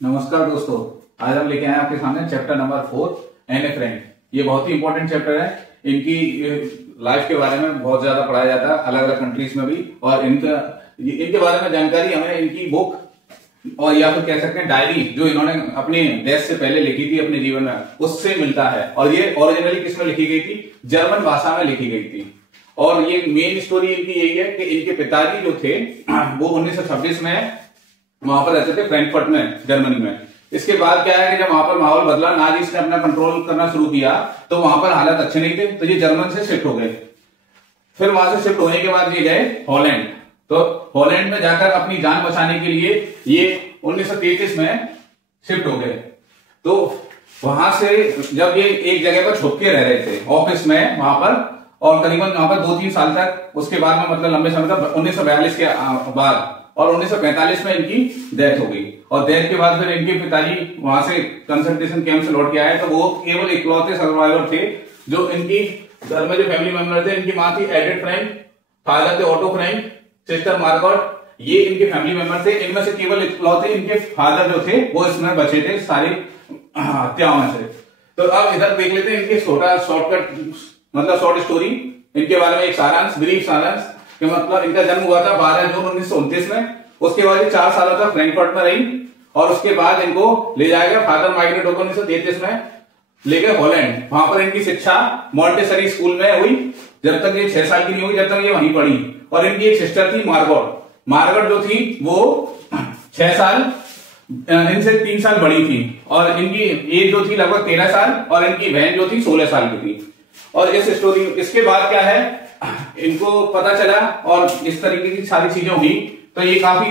नमस्कार दोस्तों, आज हम लेके आए आपके सामने chapter number 4 an a friend. ये बहुत ही इंपॉर्टेंट चैप्टर है। इनकी लाइफ के बारे में बहुत ज्यादा पढ़ाया जाता है अलग अलग कंट्रीज में भी, और इनके बारे में जानकारी हमें इनकी बुक और या फिर कह सकते हैं डायरी जो इन्होंने अपने डेथ से पहले लिखी थी अपने जीवन में, उससे मिलता है। और ये ओरिजिनली किसमें लिखी गई थी? जर्मन भाषा में लिखी गई थी। और ये मेन स्टोरी इनकी यही है कि इनके पिताजी जो थे वो 1926 में वहां पर रहते थे फ्रैंकफर्ट में, जर्मनी में। इसके बाद क्या है कि जब वहां पर माहौल बदला, नाजीज ने अपना कंट्रोल करना शुरू किया, तो वहां पर हालात अच्छे नहीं थे, तो ये जर्मन से शिफ्ट हो गए। फिर वहां से शिफ्ट होने के बाद ये गए हॉलैंड। तो हॉलैंड में जाकर अपनी जान बचाने के लिए ये 1933 में शिफ्ट हो गए। तो वहां से जब ये एक जगह पर छुप के रह रहे थे ऑफिस में वहां पर, और करीबन वहां पर 2-3 साल तक, उसके बाद में मतलब लंबे समय तक 1942 के बाद, और 1945 में इनकी डेथ हो गई। और डेथ के बाद फिर इनके पिताजी वहां से कंसंट्रेशन कैंप से लौट के आए, तो वो केवल इकलौते सर्वाइवर थे जो इनकी घर में जो फैमिली मेंबर थे। इनकी मां थी एडिथ फ्रैंक, फादर थे ऑटो फ्रैंक, सिस्टर मार्गरेट, ये इनके फैमिली मेंबर थे। इनमें से केवल इकलौते इनके फादर जो थे वो इसमें बचे थे सारी हत्याओं में से। तो अब इधर देख लेते हैं इनके शॉर्टकट मतलब शॉर्ट स्टोरी, इनके बारे में एक सारांश, ब्रीफ सारांश कि मतलब इनका जन्म हुआ था 12 जून 1929 में। उसके बाद ये 4 सालों तक फ्रैंकफर्ट में रही, और उसके बाद इनको ले जाया गया, फादर माइग्रेट होकर 1933 में ले गए हॉलैंड। वहां पर इनकी शिक्षा मॉन्टेसरी स्कूल में हुई जब तक ये 6 साल की नहीं हुई, जब तक ये वहीं पढ़ी। और इनकी एक सिस्टर थी मार्गरेट जो थी वो 6 साल इनसे 3 साल बड़ी थी, और इनकी एज जो थी लगभग 13 साल, और इनकी बहन जो थी 16 साल की थी। और इस स्टोरी इसके बाद क्या है, इनको पता चला और इस तरीके की सारी चीजें हुई, तो ये काफी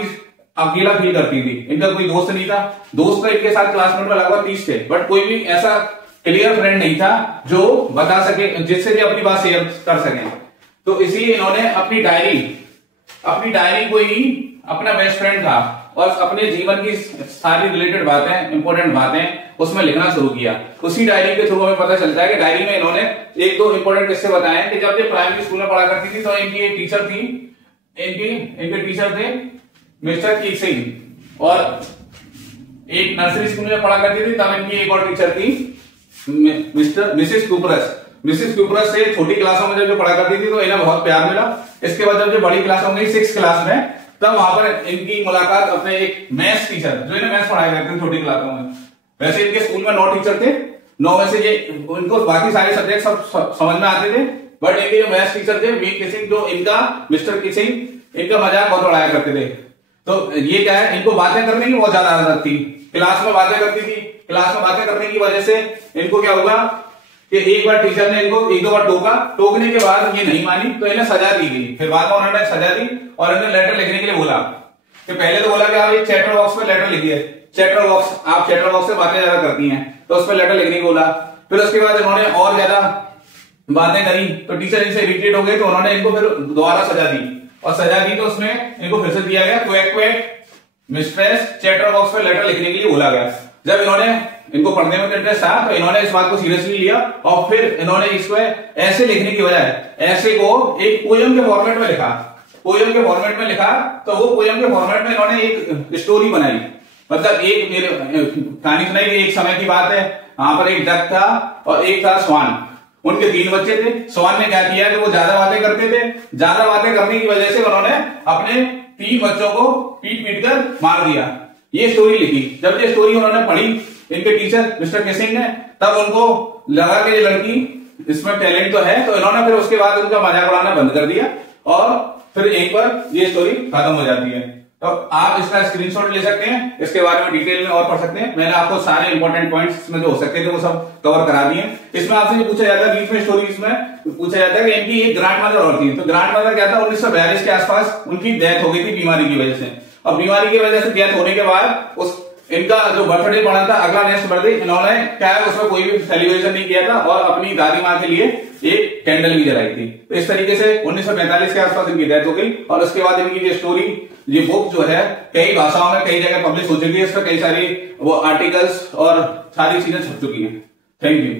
अकेला फील करती थी। इनका कोई दोस्त नहीं था। दोस्त तो इनके साथ क्लासमेट में लगभग 30 थे, बट कोई भी ऐसा क्लियर फ्रेंड नहीं था जो बता सके, जिससे ये अपनी बात शेयर कर सके। तो इसलिए इन्होंने अपनी डायरी को ही अपना बेस्ट फ्रेंड था, और अपने जीवन की सारी रिलेटेड बातें, इंपॉर्टेंट बातें उसमें लिखना शुरू किया। उसी डायरी के थ्रू हमें पता चलता है कि डायरी में इन्होंने 1-2 इंपॉर्टेंट किस्से बताए कि जब ये प्राइमरी स्कूल में पढ़ा करती थी तो इनकी एक टीचर थी, इनके टीचर थे मिस्टर कीसिंग, और एक नर्सरी स्कूल में पढ़ा करती थी तब इनकी एक और टीचर थी मिसेस क्यूपरस से छोटी क्लासों में जब पढ़ा करती थी तो इन्हें बहुत प्यार मिला। इसके बाद जब बड़ी क्लासों में 6 क्लास में, तब वहां पर इनकी मुलाकात अपने एक मैथ्स टीचर जो इन्हें मैथ्स पढ़ाया करते थे छोटी क्लासों में। वैसे इनके स्कूल में 9 टीचर थे, 9 में से ये इनको बाकी सारे सब्जेक्ट सब समझ में आते थे, बट इनके जो मैथ्स टीचर थे किसिंग, जो इनका मिस्टर किसिंग, इनका मजाक बहुत उड़ाया करते थे। तो ये क्या है, इनको बातें करने की बहुत ज्यादा आदत थी, क्लास में बातें करती थी। क्लास में बातें करने की वजह से इनको क्या हुआ कि एक बार टीचर ने इनको 1-2 बार टोका, टोकने के बाद ये नहीं मानी तो इन्हें सजा दी गई। फिर बाद में उन्होंने सजा दी और इन्हें लेटर लिखने के लिए बोला। कि पहले तो बोला कि आप एक चैटर बॉक्स में लेटर लिखिए, आप चैटर बॉक्स से बातें ज्यादा करती हैं, तो उस पर लेटर लिखने को बोला। फिर उसके बाद इन्होंने और ज्यादा बातें करी तो टीचर इनसे इरिटेट हो गए, तो उन्होंने इनको फिर दोबारा सजा दी, और सजा दी तो उसमें इनको फिर से दिया गया क्वैक मिस्ट्रेस चैटर बॉक्स पर लेटर लिखने के लिए बोला गया। जब इनको पढ़ने में इंटरेस्ट था तो इन्होंने इस बात को सीरियसली लिया, और फिर इन्होंने इसको ऐसे लिखने की बजाय ऐसे को एक पोयम के फॉर्मेट में लिखा। तो वो पोयम के फॉर्मेट में इन्होंने एक स्टोरी बनाई। मतलब एक मेरे कहानी सुनाई कि एक समय की बात है, वहां पर एक डक था और एक था स्वान। उनके 3 बच्चे थे। स्वान ने क्या किया कि वो ज्यादा बातें करते थे, ज्यादा बातें करने की वजह से उन्होंने अपने 3 बच्चों को पीट कर मार दिया। ये स्टोरी लिखी। जब ये स्टोरी उन्होंने पढ़ी इनके टीचर मिस्टर किसिंग ने, तब उनको लगा कि ये लड़की इसमें टैलेंट तो है, तो इन्होंने फिर उसके बाद उनका मजाक उड़ाना बंद कर दिया, और फिर एक बार ये स्टोरी खत्म हो जाती है। तो आप इसका स्क्रीनशॉट ले सकते हैं, इसके बारे में डिटेल में और पढ़ सकते हैं। मैंने आपको सारे इंपॉर्टेंट पॉइंट्स इसमें जो हो सकते थे वो सब कवर करा दिए। इसमें आपसे पूछा जाता है, बीच में स्टोरीज में पूछा जाता है कि इनकी एक ग्रैंड मदर और थी। तो ग्रैंड मदर क्या था, 1942 के आसपास उनकी डेथ हो गई थी बीमारी की वजह से, और बीमारी की वजह से डेथ होने के बाद उस इनका जो बर्थडे पड़ा था, अगला नेक्स्ट बर्थडे, इन्होंने क्या है उसमें कोई भी सेलिब्रेशन नहीं किया था, और अपनी दादी माँ के लिए एक कैंडल भी जलाई थी। तो इस तरीके से 1945 के आसपास इनकी डेथ हो गई, और उसके बाद इनकी ये स्टोरी, ये बुक जो है कई भाषाओं में कई जगह पब्लिश हो चुकी है। इसमें कई सारी वो आर्टिकल्स और सारी चीजें छप चुकी हैं। Thank you.